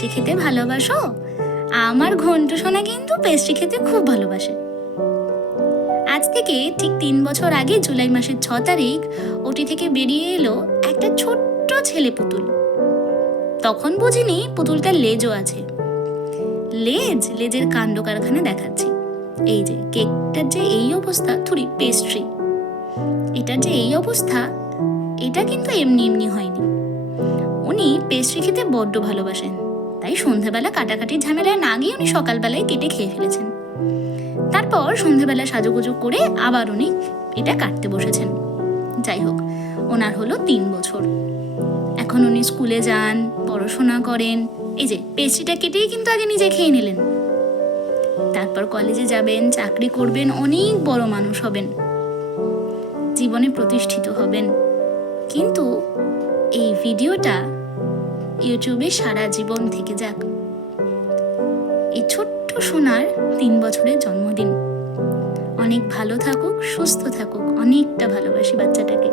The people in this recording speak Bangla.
পেস্ট্রি খেতে ভালোবাসো? আমার ঘন্টু সোনা কিন্তু পেস্ট্রি খেতে খুব ভালোবাসে। আজ থেকে ঠিক 3 বছর আগে জুলাই মাসের 6 তারিখ ওটি থেকে বেরিয়ে এলো একটা ছোট্ট ছেলে পুতুল। তখন বুঝিনি পুতুলটার লেজও আছে। লেজের কাণ্ড কারখানা দেখাচ্ছি। এই যে কেকটার যে এই অবস্থা, থুরি পেস্ট্রি, এটার যে এই অবস্থা, এটা কিন্তু এমনি এমনি হয়নি। উনি পেস্ট্রি খেতে বড্ড ভালোবাসেন, তাই সন্ধ্যাবেলা কাটাকাটির ঝামেলায় না গিয়ে উনি সকালবেলায় কেটে খেয়ে ফেলেছেন। তারপর সন্ধ্যাবেলা সাজুগুজু করে আবার উনি এটা কাটতে বসেছেন। যাই হোক, ওনার হলো 3 বছর। এখন উনি স্কুলে যান, পড়াশোনা করেন। এই যে পেস্ট্রিটা কেটেই কিন্তু আগে নিজে খেয়ে নিলেন। তারপর কলেজে যাবেন, চাকরি করবেন, অনেক বড় মানুষ হবেন, জীবনে প্রতিষ্ঠিত হবেন। কিন্তু এই ভিডিওটা ইউটিউবে সারা জীবন থেকে যাক। এই ছোট্ট সোনার 3 বছরের জন্মদিন। অনেক ভালো থাকুক, সুস্থ থাকুক, অনেকটা ভালোবাসি বাচ্চাটাকে।